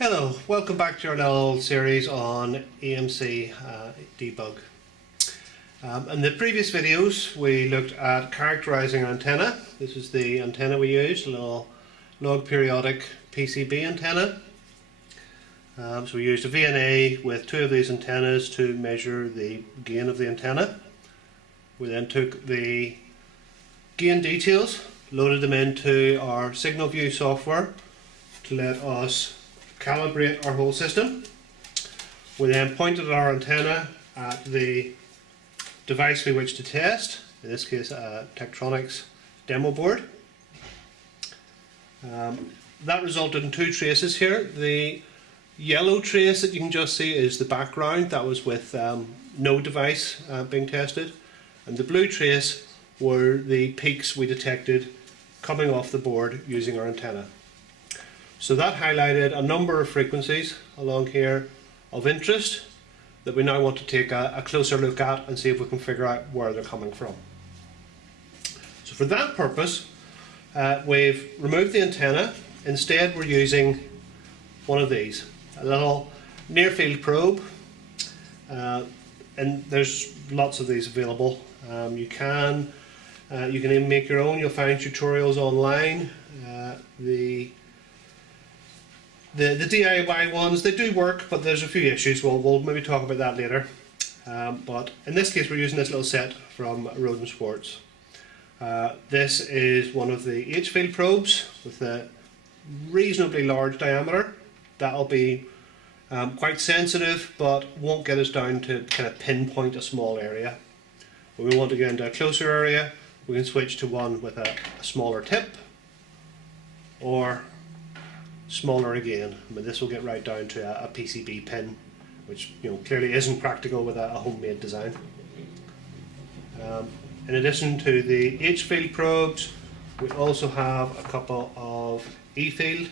Hello, welcome back to our little series on EMC debug. In the previous videos we looked at characterizing our antenna. This is the antenna we used, a little log periodic PCB antenna. So we used a VNA with two of these antennas to measure the gain of the antenna. We then took the gain details, loaded them into our signal view software to let us calibrate our whole system. We then pointed our antenna at the device we wish to test, in this case a Tektronix demo board. That resulted in two traces here. The yellow trace that you can just see is the background, that was with no device being tested, and the blue trace were the peaks we detected coming off the board using our antenna. So that highlighted a number of frequencies along here of interest that we now want to take a closer look at and see if we can figure out where they're coming from. So for that purpose, we've removed the antenna. Instead we're using one of these, a little near field probe, and there's lots of these available. You can even make your own. You'll find tutorials online. The DIY ones, they do work, but there's a few issues. We'll maybe talk about that later. But in this case, we're using this little set from Roden Sports. This is one of the H-field probes with a reasonably large diameter. That'll be quite sensitive, but won't get us down to kind of pinpoint a small area. When we want to get into a closer area, we can switch to one with a smaller tip, or smaller again. I mean, this will get right down to a PCB pin, which clearly isn't practical with a homemade design. In addition to the H-field probes, we also have a couple of E-field.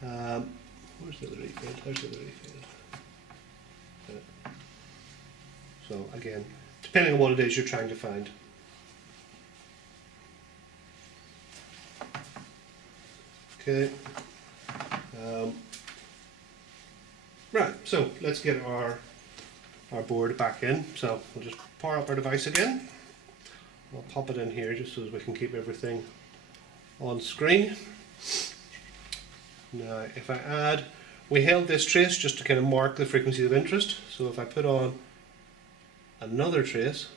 Where's the other E-field? There's the other E-field. So again, depending on what it is you're trying to find. Okay. Right, so let's get our board back in. So we'll just power up our device again. I'll pop it in here just so that we can keep everything on screen. Now if I add, we held this trace just to kind of mark the frequencies of interest. So if I put on another trace,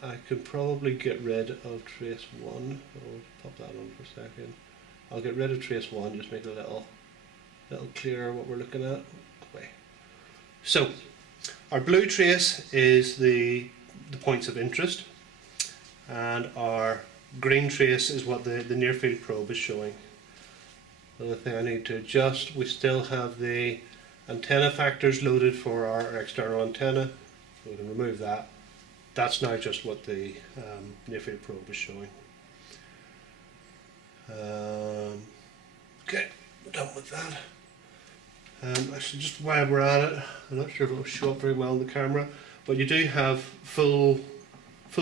I could probably get rid of trace 1. I'll pop that on for a second. I'll get rid of trace 1, just make it a little clearer what we're looking at. Okay. So our blue trace is the points of interest, and our green trace is what the near field probe is showing. The other thing I need to adjust, we still have the antenna factors loaded for our external antenna, so we can remove that. That's now just what the near field probe is showing. Okay, we're done with that. Actually, just while we're at it, I'm not sure if it will show up very well on the camera, but you do have full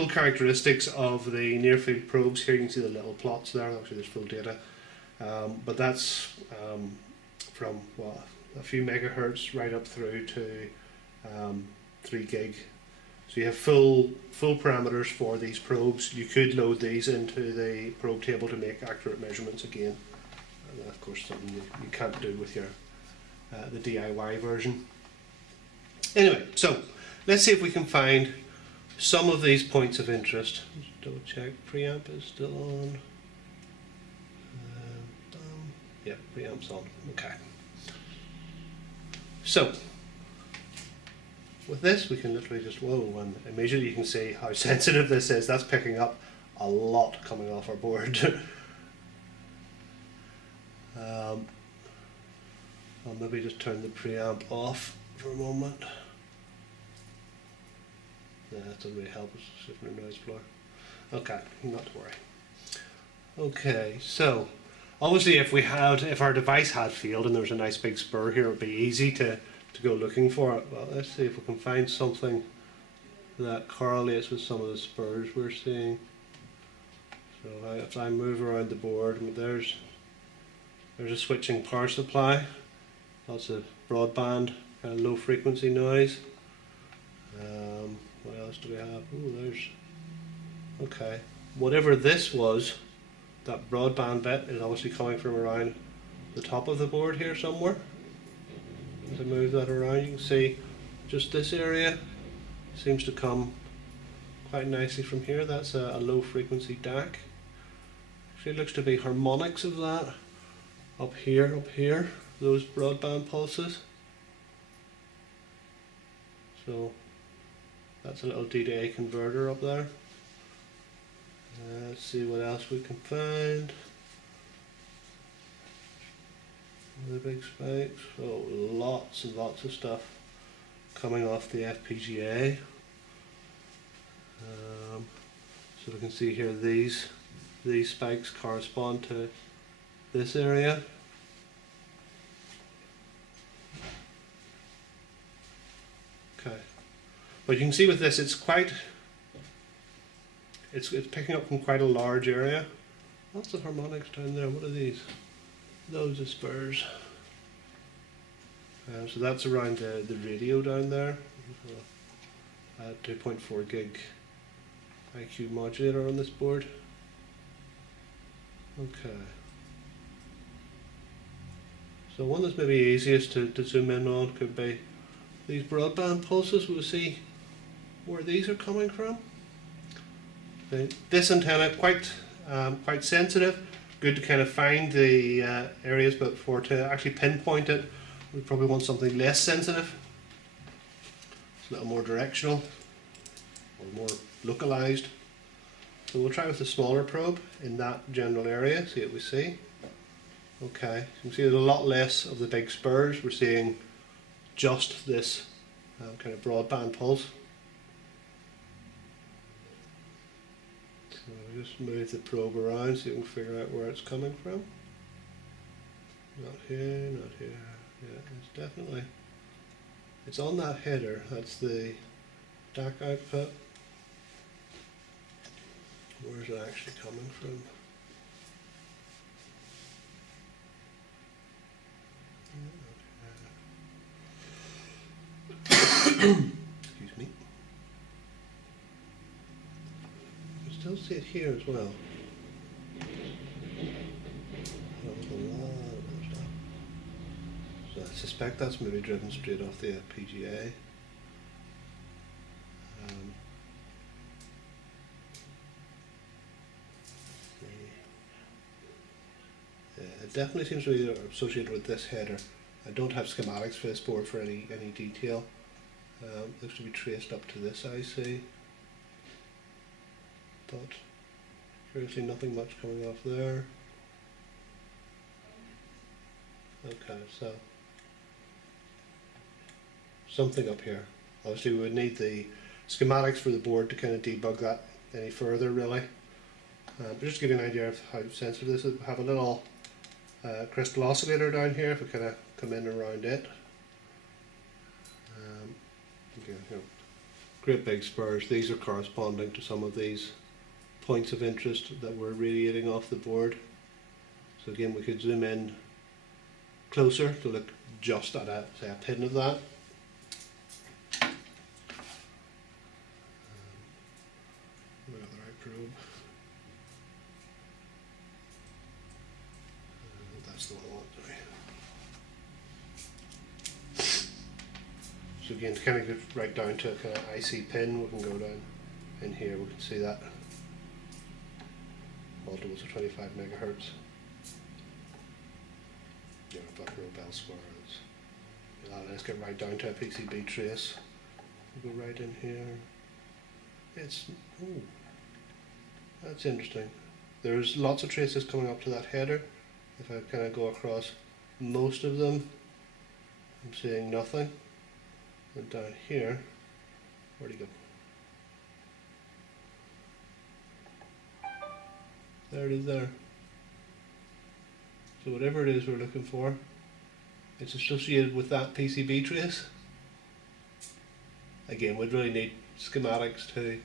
characteristics of the near field probes here. You can see the little plots there. Actually, there's full data, but that's from a few megahertz right up through to 3 gig. So you have full parameters for these probes. You could load these into the probe table to make accurate measurements again. And of course something you can't do with your the DIY version. Anyway, so let's see if we can find some of these points of interest. Just double check, preamp is still on. Yeah, preamp's on. Okay. So with this, we can literally just, and immediately you can see how sensitive this is. That's picking up a lot coming off our board. I'll maybe just turn the preamp off for a moment. Yeah, that doesn't really help, it's just a noise floor. Okay, not to worry. Okay, so obviously if our device had failed and there was a nice big spur here, it would be easy to go looking for it. Well, let's see if we can find something that correlates with some of the spurs we're seeing. So if I move around the board, I mean, there's There's a switching power supply, lots of broadband, kind of low frequency noise. What else do we have? Oh, there's, okay, whatever this was, that broadband bit is obviously coming from around the top of the board here somewhere. As I move that around, you can see just this area seems to come quite nicely from here. That's a low frequency DAC. Actually, it looks to be harmonics of that up here, those broadband pulses. So that's a little D to A converter up there. Let's see what else we can find. The big spikes. Oh, lots and lots of stuff coming off the FPGA. So we can see here these spikes correspond to this area. Okay, but you can see with this, it's picking up from quite a large area. Lots of harmonics down there. What are these? Those are spurs. So that's around the radio down there. 2.4 gig IQ modulator on this board. Okay. So one that's maybe easiest to zoom in on could be these broadband pulses. We'll see where these are coming from. This antenna quite sensitive. Good to kind of find the areas, but to actually pinpoint it, we probably want something less sensitive. It's a little more directional or more localized. So we'll try with a smaller probe in that general area, see what we see. Okay, you can see there's a lot less of the big spurs. We're seeing just this kind of broadband pulse. So we'll just move the probe around so you can figure out where it's coming from. Not here, not here. Yeah, it's definitely, it's on that header. That's the DAC output. Where's it actually coming from? Excuse me. You can still see it here as well. So I suspect that's maybe driven straight off the FPGA. It definitely seems to be associated with this header. I don't have schematics for this board for any detail. Looks to be traced up to this IC, but curiously nothing much coming off there. Okay, so something up here. Obviously we would need the schematics for the board to kind of debug that any further really. But just to give you an idea of how sensitive this is, we have a little crystal oscillator down here if we kind of come in around it. Again, great big spurs. These are corresponding to some of these points of interest that we're radiating off the board. So again, we could zoom in closer to look just at a pin of that. We got the right probe. That's the one I want. So again, to kind of get right down to a kind of IC pin, we can go down in here. We can see that multiples of 25 megahertz. Yeah, black rope elsewhere. Let's get right down to a PCB trace. We'll go right in here. It's that's interesting. There's lots of traces coming up to that header. If I kind of go across most of them, I'm seeing nothing. And down here, where'd he go? There it is there. So whatever it is we're looking for, it's associated with that PCB trace. Again, we'd really need schematics to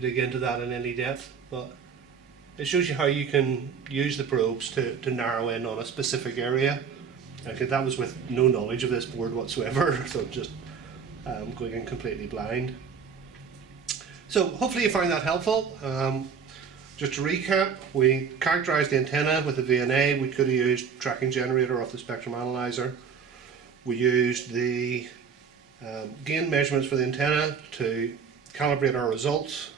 dig into that in any depth, but it shows you how you can use the probes to narrow in on a specific area. Okay, that was with no knowledge of this board whatsoever, so just going in completely blind. So hopefully you found that helpful. Just to recap, we characterised the antenna with a VNA. We could have used tracking generator off the spectrum analyzer. We used the gain measurements for the antenna to calibrate our results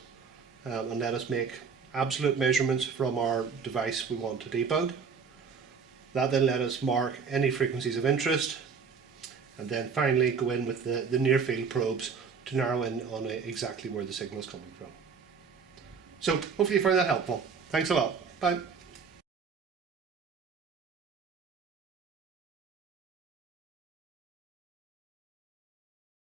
and let us make absolute measurements from our device we want to debug. That then let us mark any frequencies of interest, and then finally go in with the near field probes to narrow in on exactly where the signal is coming from. So hopefully you found that helpful. Thanks a lot. Bye.